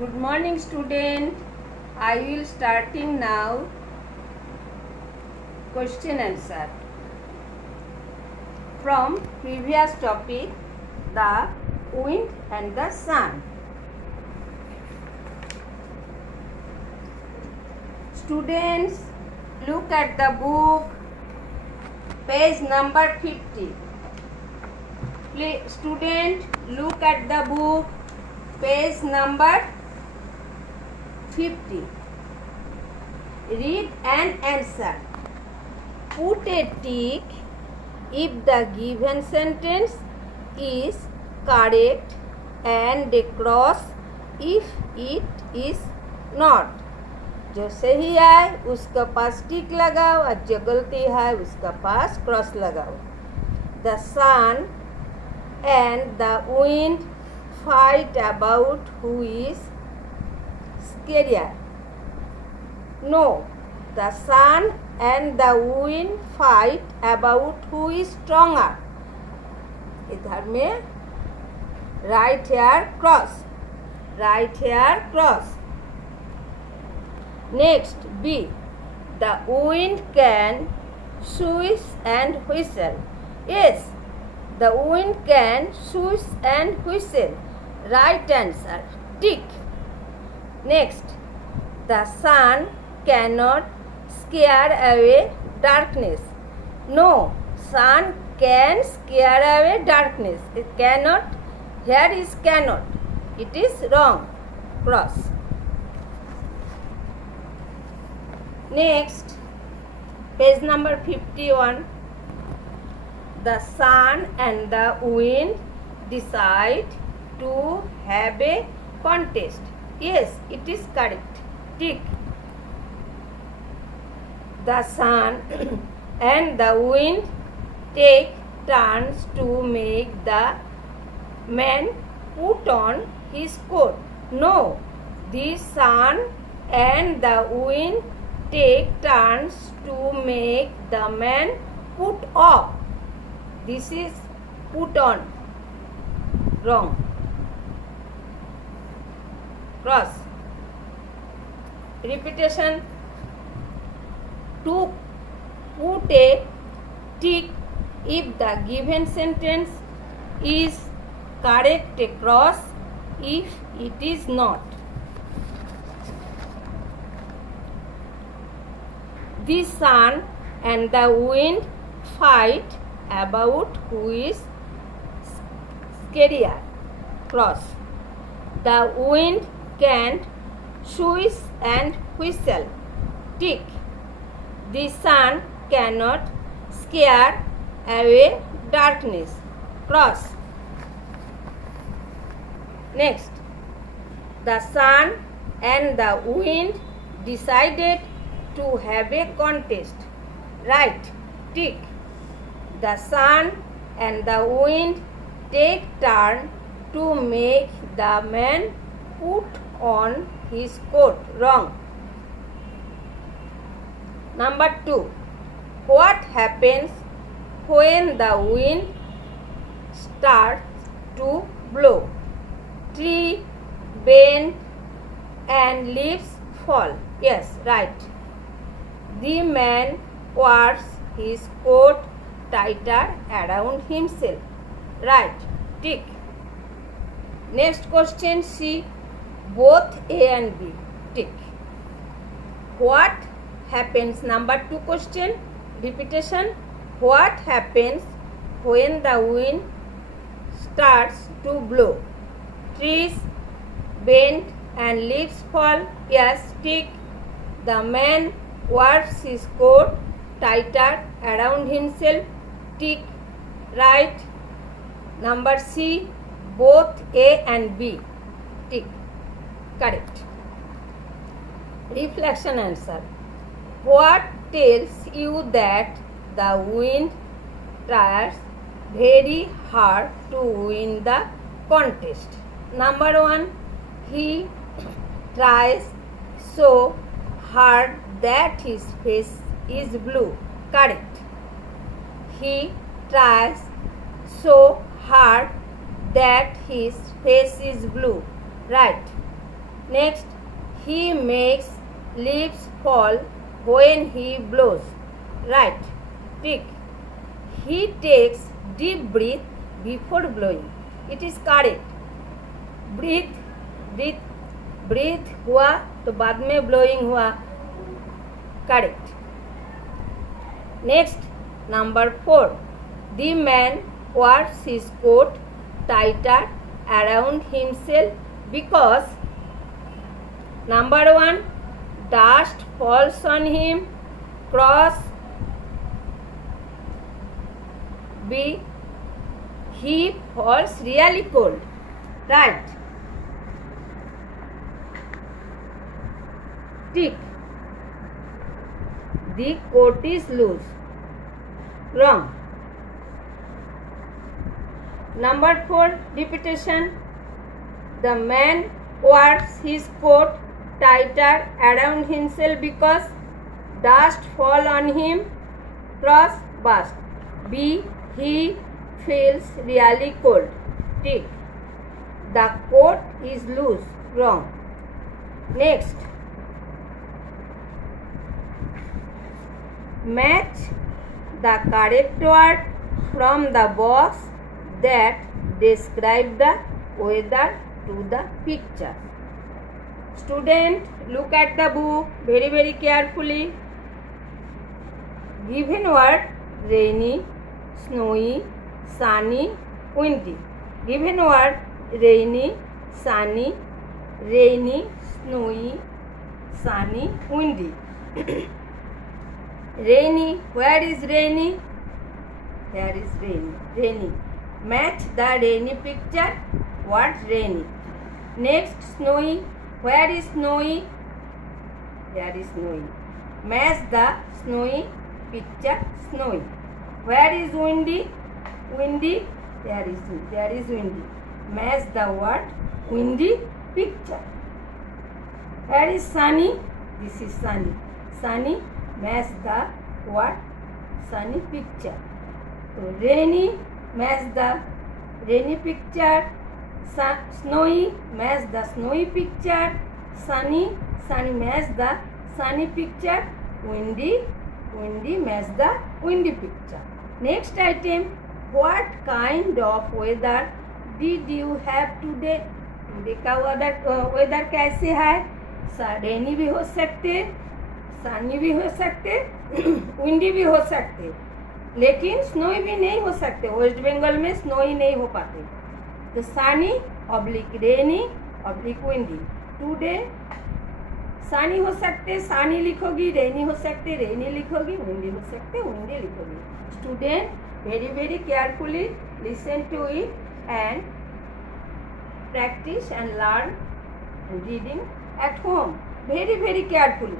Good morning, student. I will starting now question answer from previous topic, the wind and the sun. Students, look at the book, page number 50. Please, student, look at the book, page number 50. Read and answer. Put a tick if the given sentence is correct and a cross if it is not. जो सही है उसका पास टिक लगाओ और जो गलती है उसका पास क्रॉस लगाओ. The sun and the wind fight about who is scarier. No, the sun and the wind fight about who is stronger. इधर में right here cross, right here cross. Next, B. The wind can swish and whistle. Yes, the wind can swish and whistle. Right answer. Tick. Next, the sun cannot scare away darkness. No, sun can scare away darkness. It cannot. Here is cannot. It is wrong. Cross. Next, page number 51. The sun and the wind decide to have a contest. Yes, it is correct. Tick. The sun and the wind take turns to make the man put on his coat. No, the sun and the wind take turns to make the man put off. This is put on. Wrong. Cross. Repetition. To put a tick if the given sentence is correct, a cross if it is not. The sun and the wind fight about who is scarier. Cross. The wind can swish and whistle. Tick. The sun cannot scare away darkness. Cross. Next, the sun and the wind decided to have a contest. Right. Tick. The sun and the wind take turn to make the man put on his coat. Wrong. Number 2. What happens when the wind starts to blow? Tree bend and leaves fall. Yes, right. The man wears his coat tighter around himself. Right. Tick. Next question, C. Both A and B. Tick. What happens? Number 2 question. Repetition. What happens when the wind starts to blow? Trees bend and leaves fall. Yes, tick. The man wears his coat tighter around himself. Tick. Right. Number C. Both A and B. Tick. Correct. Reflection answer. What tells you that the wind tries very hard to win the contest? Number 1. He tries so hard that his face is blue. Correct. He tries so hard that his face is blue. Right. Next, he makes leaves fall when he blows. Right. Tick. He takes deep breath before blowing. It is correct. Breath हुआ तो बाद में blowing हुआ. Correct. Next, number 4. The man wears his coat tighter around himself because number 1, dust falls on him. Cross. B, he falls really cold. Right. Tick. The coat is loose. Wrong. Number 4, repetition. The man wears his coat tighter around himself because dust fall on him. Cross. Bust. B, he feels really cold. Tick. The coat is loose. Wrong. Next. Match the correct word from the box that describe the weather to the picture. Student, look at the book very carefully. Given word: rainy, snowy, sunny, windy. Given word: rainy, sunny, snowy, sunny, windy. Rainy. Where is rainy? Here is rainy. Rainy. Match the rainy picture. What rainy? Next, snowy. Where is snowy? Here is snowy. Match the snowy picture. Snowy. Where is windy? Windy. There is windy. Match the word windy picture. Where is sunny? This is sunny. Sunny. Match the what? Sunny picture. So rainy, match the rainy picture. Snowy, match the snowy picture. Sunny, match the sunny picture. Windy, match the windy picture. Next item, what kind of weather did you have today? Today का weather कैसे है? रेनी भी हो सकते, सनी भी हो सकते, windy भी हो सकते, लेकिन स्नोई भी नहीं हो सकते. वेस्ट बंगाल में स्नोई नहीं हो पाते. तो सनी ऑब्लिक रेनी ऑब्लिक विंडी. टुडे सनी हो सकते, सनी लिखोगी. रेनी हो सकते, रेनी लिखोगी. विंडी हो सकते, विंडी लिखोगी. Student, very carefully listen to it and practice and learn reading at home. Very carefully.